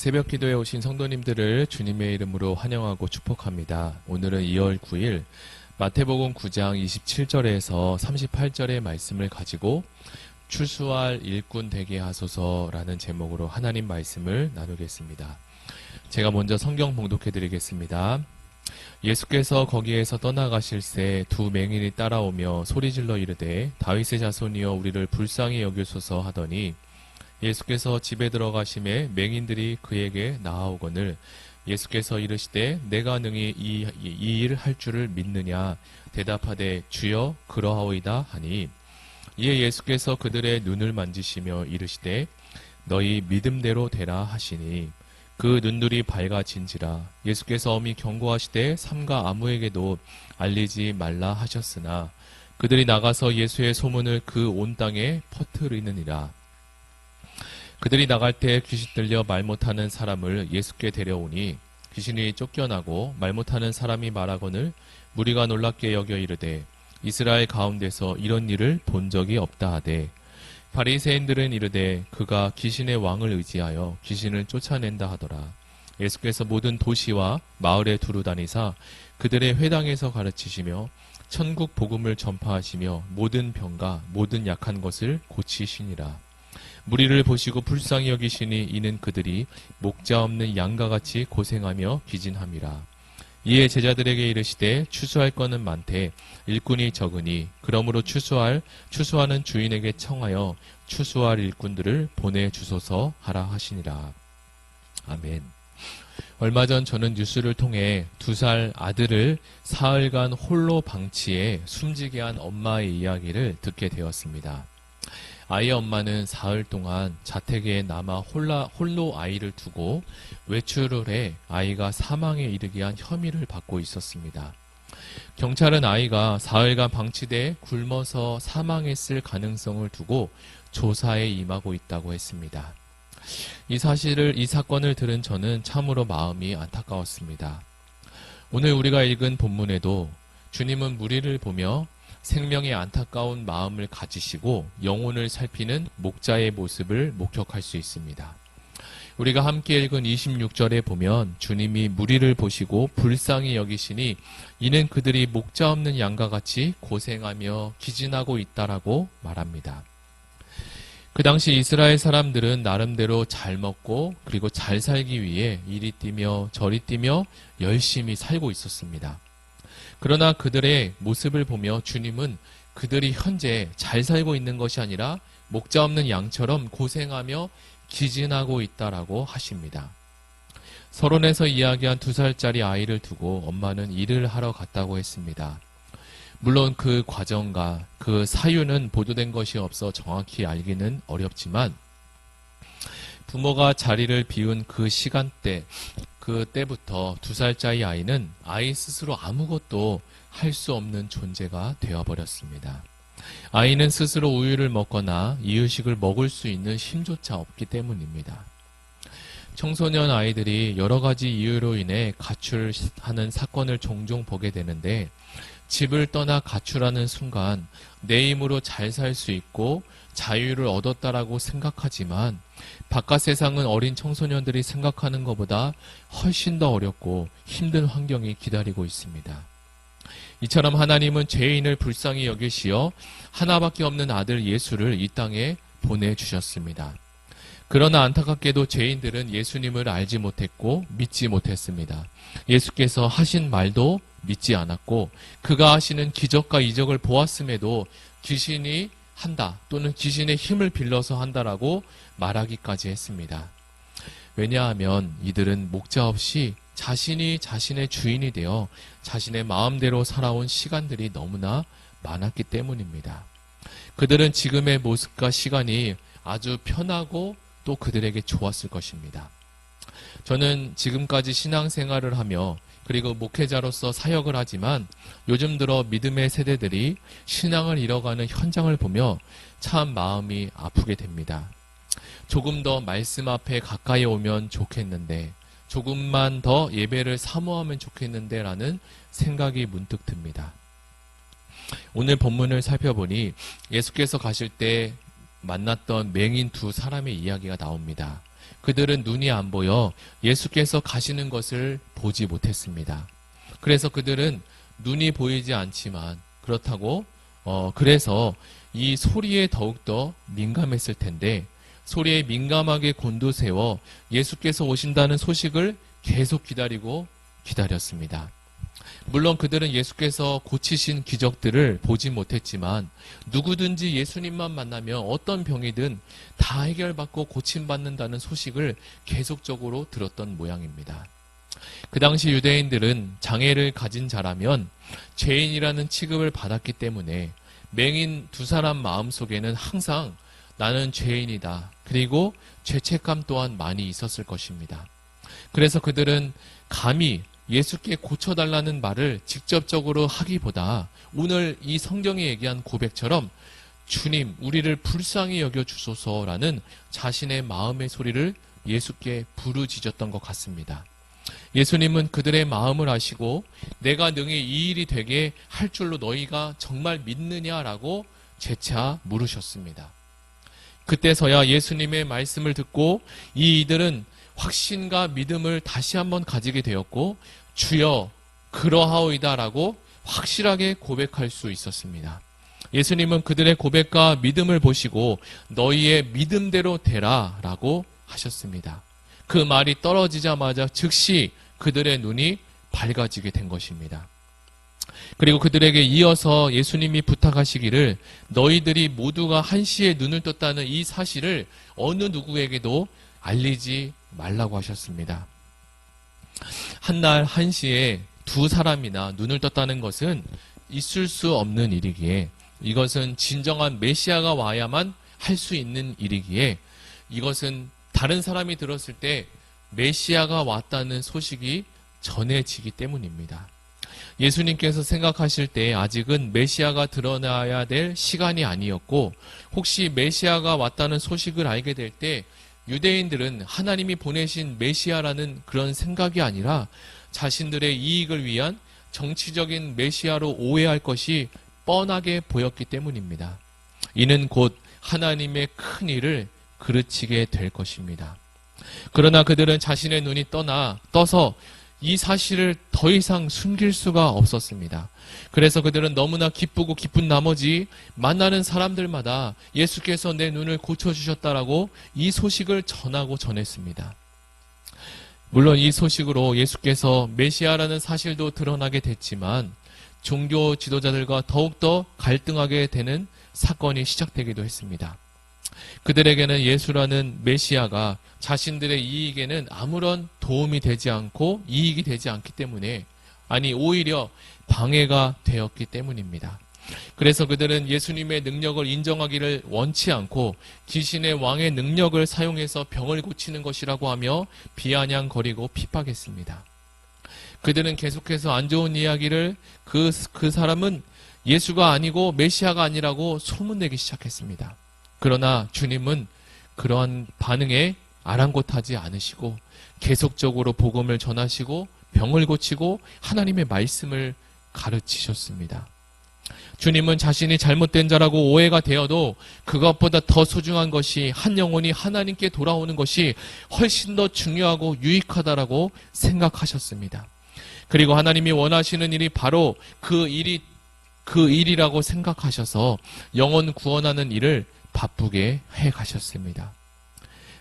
새벽 기도에 오신 성도님들을 주님의 이름으로 환영하고 축복합니다. 오늘은 2월 9일 마태복음 9장 27절에서 38절의 말씀을 가지고 추수할 일꾼 되게 하소서라는 제목으로 하나님 말씀을 나누겠습니다. 제가 먼저 성경 봉독해 드리겠습니다. 예수께서 거기에서 떠나가실새 두 맹인이 따라오며 소리질러 이르되 다윗의 자손이여 우리를 불쌍히 여기소서 하더니 예수께서 집에 들어가심에 맹인들이 그에게 나아오거늘 예수께서 이르시되 내가 능히 이 일 할 줄을 믿느냐 대답하되 주여 그러하오이다 하니 이에 예수께서 그들의 눈을 만지시며 이르시되 너희 믿음대로 되라 하시니 그 눈들이 밝아진지라. 예수께서 엄히 경고하시되 삼가 아무에게도 알리지 말라 하셨으나 그들이 나가서 예수의 소문을 그 온 땅에 퍼뜨리느니라. 그들이 나갈 때 귀신 들려 말 못하는 사람을 예수께 데려오니 귀신이 쫓겨나고 말 못하는 사람이 말하거늘 무리가 놀랍게 여겨 이르되 이스라엘 가운데서 이런 일을 본 적이 없다 하되 바리새인들은 이르되 그가 귀신의 왕을 의지하여 귀신을 쫓아낸다 하더라. 예수께서 모든 도시와 마을에 두루 다니사 그들의 회당에서 가르치시며 천국 복음을 전파하시며 모든 병과 모든 약한 것을 고치시니라. 무리를 보시고 불쌍히 여기시니 이는 그들이 목자 없는 양과 같이 고생하며 기진함이라. 이에 제자들에게 이르시되 추수할 것은 많되 일꾼이 적으니 그러므로 추수하는 주인에게 청하여 추수할 일꾼들을 보내주소서 하라 하시니라. 아멘. 얼마 전 저는 뉴스를 통해 2살 아들을 사흘간 홀로 방치해 숨지게 한 엄마의 이야기를 듣게 되었습니다. 아이의 엄마는 사흘 동안 자택에 남아 홀로 아이를 두고 외출을 해 아이가 사망에 이르게 한 혐의를 받고 있었습니다. 경찰은 아이가 사흘간 방치돼 굶어서 사망했을 가능성을 두고 조사에 임하고 있다고 했습니다. 이 사건을 들은 저는 참으로 마음이 안타까웠습니다. 오늘 우리가 읽은 본문에도 주님은 무리를 보며 생명의 안타까운 마음을 가지시고 영혼을 살피는 목자의 모습을 목격할 수 있습니다. 우리가 함께 읽은 26절에 보면 주님이 무리를 보시고 불쌍히 여기시니 이는 그들이 목자 없는 양과 같이 고생하며 기진하고 있다라고 말합니다. 그 당시 이스라엘 사람들은 나름대로 잘 먹고 그리고 잘 살기 위해 이리 뛰며 저리 뛰며 열심히 살고 있었습니다. 그러나 그들의 모습을 보며 주님은 그들이 현재 잘 살고 있는 것이 아니라 목자 없는 양처럼 고생하며 기진하고 있다라고 하십니다. 서론에서 이야기한 2살짜리 아이를 두고 엄마는 일을 하러 갔다고 했습니다. 물론 그 과정과 그 사유는 보도된 것이 없어 정확히 알기는 어렵지만 부모가 자리를 비운 그 시간대, 그때부터 2살짜리 아이는 아이 스스로 아무것도 할 수 없는 존재가 되어버렸습니다. 아이는 스스로 우유를 먹거나 이유식을 먹을 수 있는 힘조차 없기 때문입니다. 청소년 아이들이 여러 가지 이유로 인해 가출하는 사건을 종종 보게 되는데 집을 떠나 가출하는 순간 내 힘으로 잘 살 수 있고 자유를 얻었다라고 생각하지만 바깥 세상은 어린 청소년들이 생각하는 것보다 훨씬 더 어렵고 힘든 환경이 기다리고 있습니다. 이처럼 하나님은 죄인을 불쌍히 여기시어 하나밖에 없는 아들 예수를 이 땅에 보내주셨습니다. 그러나 안타깝게도 죄인들은 예수님을 알지 못했고 믿지 못했습니다. 예수께서 하신 말도 믿지 않았고 그가 하시는 기적과 이적을 보았음에도 귀신이 한다 또는 귀신의 힘을 빌려서 한다라고 말하기까지 했습니다. 왜냐하면 이들은 목자 없이 자신이 자신의 주인이 되어 자신의 마음대로 살아온 시간들이 너무나 많았기 때문입니다. 그들은 지금의 모습과 시간이 아주 편하고 또 그들에게 좋았을 것입니다. 저는 지금까지 신앙생활을 하며 그리고 목회자로서 사역을 하지만 요즘 들어 믿음의 세대들이 신앙을 잃어가는 현장을 보며 참 마음이 아프게 됩니다. 조금 더 말씀 앞에 가까이 오면 좋겠는데 조금만 더 예배를 사모하면 좋겠는데 라는 생각이 문득 듭니다. 오늘 본문을 살펴보니 예수께서 가실 때 만났던 맹인 두 사람의 이야기가 나옵니다. 그들은 눈이 안 보여 예수께서 가시는 것을 보지 못했습니다. 그래서 그들은 눈이 보이지 않지만 그렇다고 그래서 이 소리에 더욱더 민감했을 텐데 소리에 민감하게 곤두세워 예수께서 오신다는 소식을 계속 기다렸습니다. 물론 그들은 예수께서 고치신 기적들을 보지 못했지만 누구든지 예수님만 만나면 어떤 병이든 다 해결받고 고침받는다는 소식을 계속적으로 들었던 모양입니다. 그 당시 유대인들은 장애를 가진 자라면 죄인이라는 취급을 받았기 때문에 맹인 두 사람 마음속에는 항상 나는 죄인이다. 그리고 죄책감 또한 많이 있었을 것입니다. 그래서 그들은 감히 예수께 고쳐달라는 말을 직접적으로 하기보다 오늘 이 성경이 얘기한 고백처럼 주님, 우리를 불쌍히 여겨주소서라는 자신의 마음의 소리를 예수께 부르짖었던 것 같습니다. 예수님은 그들의 마음을 아시고 내가 능히 이 일이 되게 할 줄로 너희가 정말 믿느냐라고 재차 물으셨습니다. 그때서야 예수님의 말씀을 듣고 이 이들은 확신과 믿음을 다시 한번 가지게 되었고 주여 그러하오이다라고 확실하게 고백할 수 있었습니다. 예수님은 그들의 고백과 믿음을 보시고 너희의 믿음대로 되라라고 하셨습니다. 그 말이 떨어지자마자 즉시 그들의 눈이 밝아지게 된 것입니다. 그리고 그들에게 이어서 예수님이 부탁하시기를 너희들이 모두가 한시에 눈을 떴다는 이 사실을 어느 누구에게도 알리지 말라고 하셨습니다. 한날 한시에 두 사람이나 눈을 떴다는 것은 있을 수 없는 일이기에 이것은 진정한 메시아가 와야만 할 수 있는 일이기에 이것은 다른 사람이 들었을 때 메시아가 왔다는 소식이 전해지기 때문입니다. 예수님께서 생각하실 때 아직은 메시아가 드러나야 될 시간이 아니었고 혹시 메시아가 왔다는 소식을 알게 될 때 유대인들은 하나님이 보내신 메시아라는 그런 생각이 아니라 자신들의 이익을 위한 정치적인 메시아로 오해할 것이 뻔하게 보였기 때문입니다. 이는 곧 하나님의 큰 일을 그르치게 될 것입니다. 그러나 그들은 자신의 눈이 떠서 이 사실을 더 이상 숨길 수가 없었습니다. 그래서 그들은 너무나 기쁘고 기쁜 나머지 만나는 사람들마다 예수께서 내 눈을 고쳐주셨다라고 이 소식을 전했습니다. 물론 이 소식으로 예수께서 메시아라는 사실도 드러나게 됐지만 종교 지도자들과 더욱더 갈등하게 되는 사건이 시작되기도 했습니다. 그들에게는 예수라는 메시아가 자신들의 이익에는 아무런 도움이 되지 않고 이익이 되지 않기 때문에 오히려 방해가 되었기 때문입니다. 그래서 그들은 예수님의 능력을 인정하기를 원치 않고 귀신의 왕의 능력을 사용해서 병을 고치는 것이라고 하며 비아냥거리고 핍박했습니다. 그들은 계속해서 안 좋은 이야기를 그 사람은 예수가 아니고 메시아가 아니라고 소문내기 시작했습니다. 그러나 주님은 그러한 반응에 아랑곳하지 않으시고 계속적으로 복음을 전하시고 병을 고치고 하나님의 말씀을 가르치셨습니다. 주님은 자신이 잘못된 자라고 오해가 되어도 그것보다 더 소중한 것이 한 영혼이 하나님께 돌아오는 것이 훨씬 더 중요하고 유익하다라고 생각하셨습니다. 그리고 하나님이 원하시는 일이 바로 그 일이라고 생각하셔서 영혼 구원하는 일을 바쁘게 해 가셨습니다.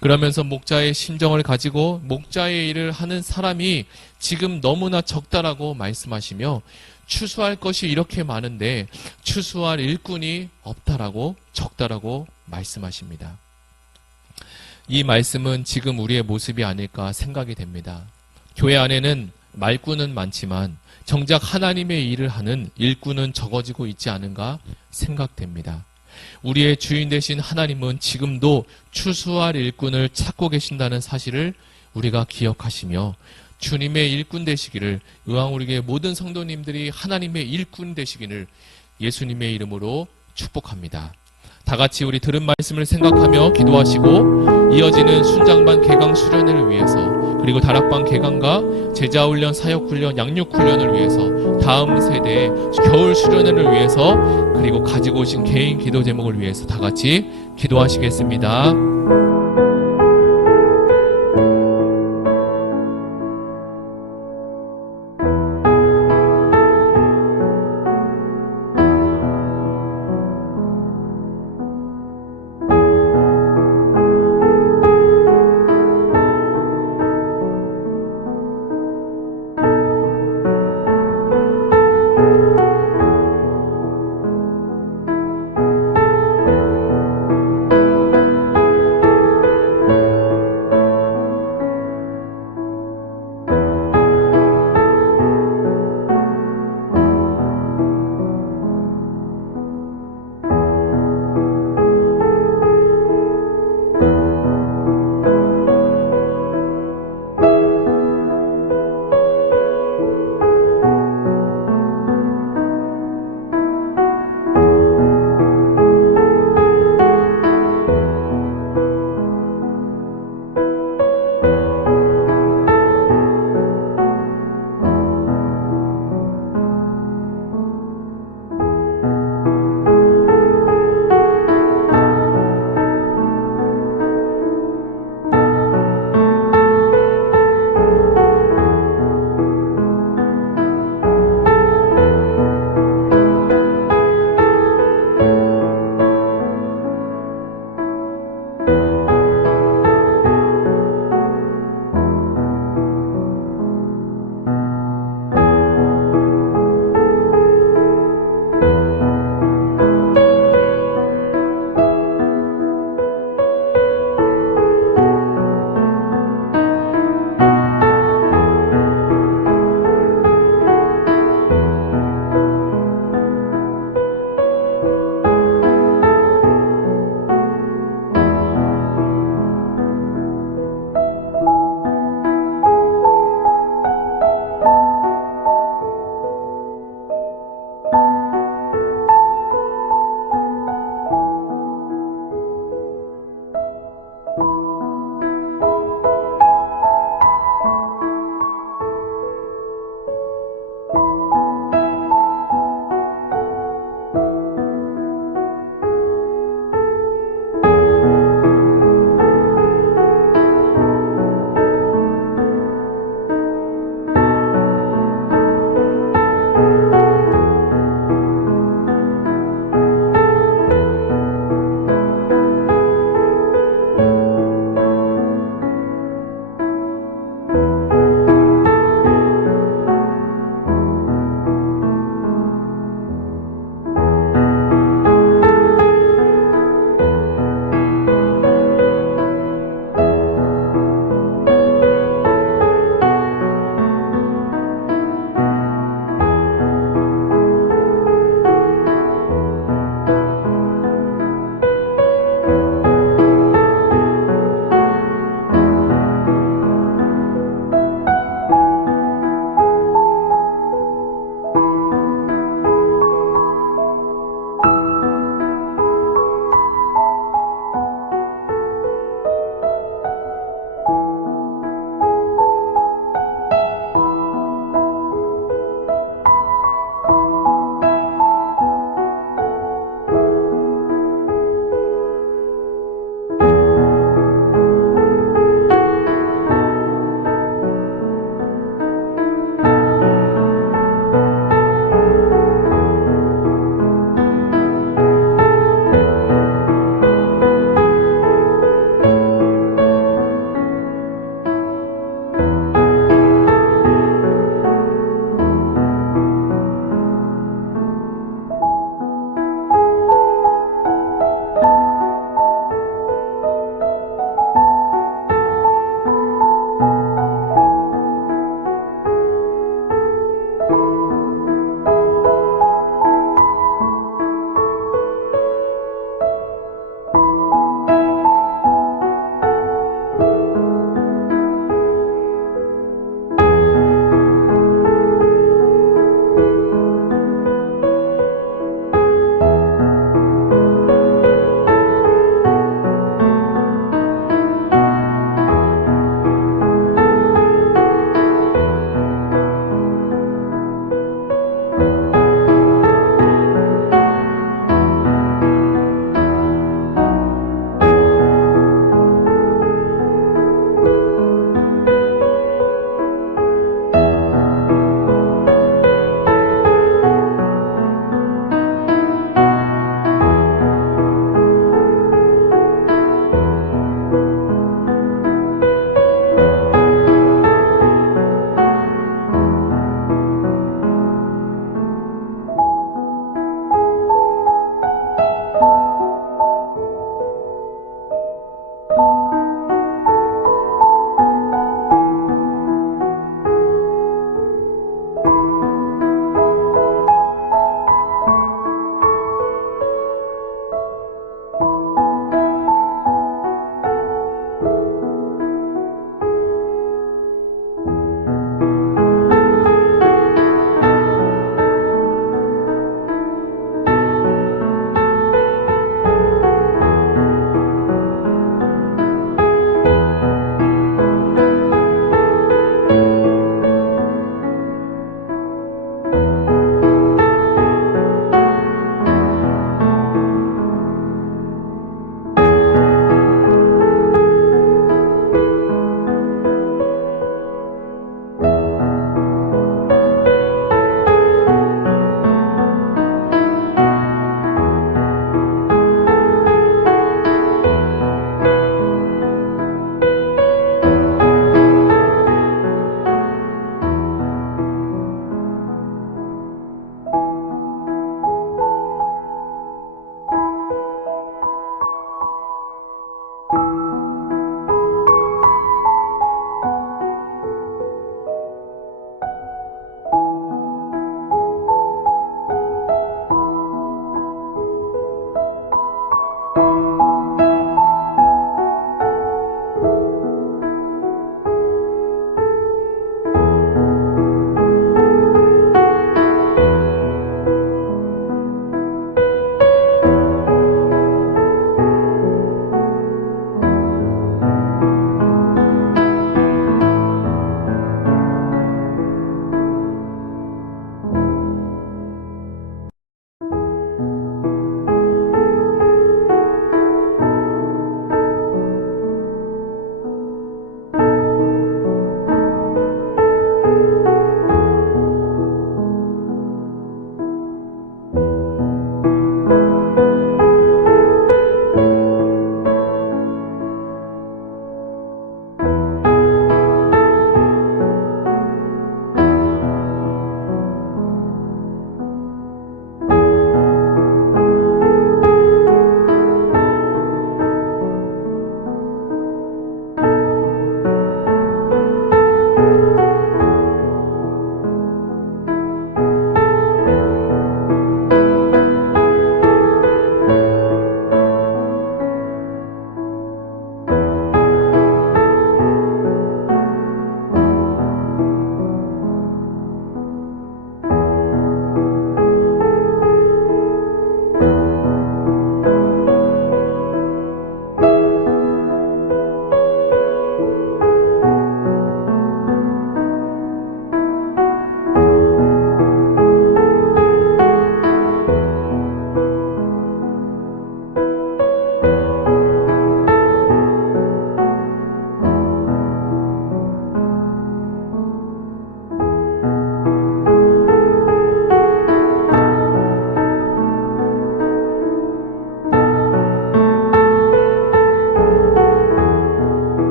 그러면서 목자의 심정을 가지고 목자의 일을 하는 사람이 지금 너무나 적다라고 말씀하시며 추수할 것이 이렇게 많은데 추수할 일꾼이 없다라고 적다라고 말씀하십니다. 이 말씀은 지금 우리의 모습이 아닐까 생각이 됩니다. 교회 안에는 말꾼은 많지만 정작 하나님의 일을 하는 일꾼은 적어지고 있지 않은가 생각됩니다. 우리의 주인 되신 하나님은 지금도 추수할 일꾼을 찾고 계신다는 사실을 우리가 기억하시며 주님의 일꾼 되시기를 의왕 우리의 모든 성도님들이 하나님의 일꾼 되시기를 예수님의 이름으로 축복합니다. 다 같이 우리 들은 말씀을 생각하며 기도하시고 이어지는 순장반 개강 수련회를 위해서 그리고 다락방 개강과 제자훈련, 사역훈련, 양육훈련을 위해서 다음 세대의 겨울 수련회를 위해서 그리고 가지고 오신 개인 기도 제목을 위해서 다 같이 기도하시겠습니다.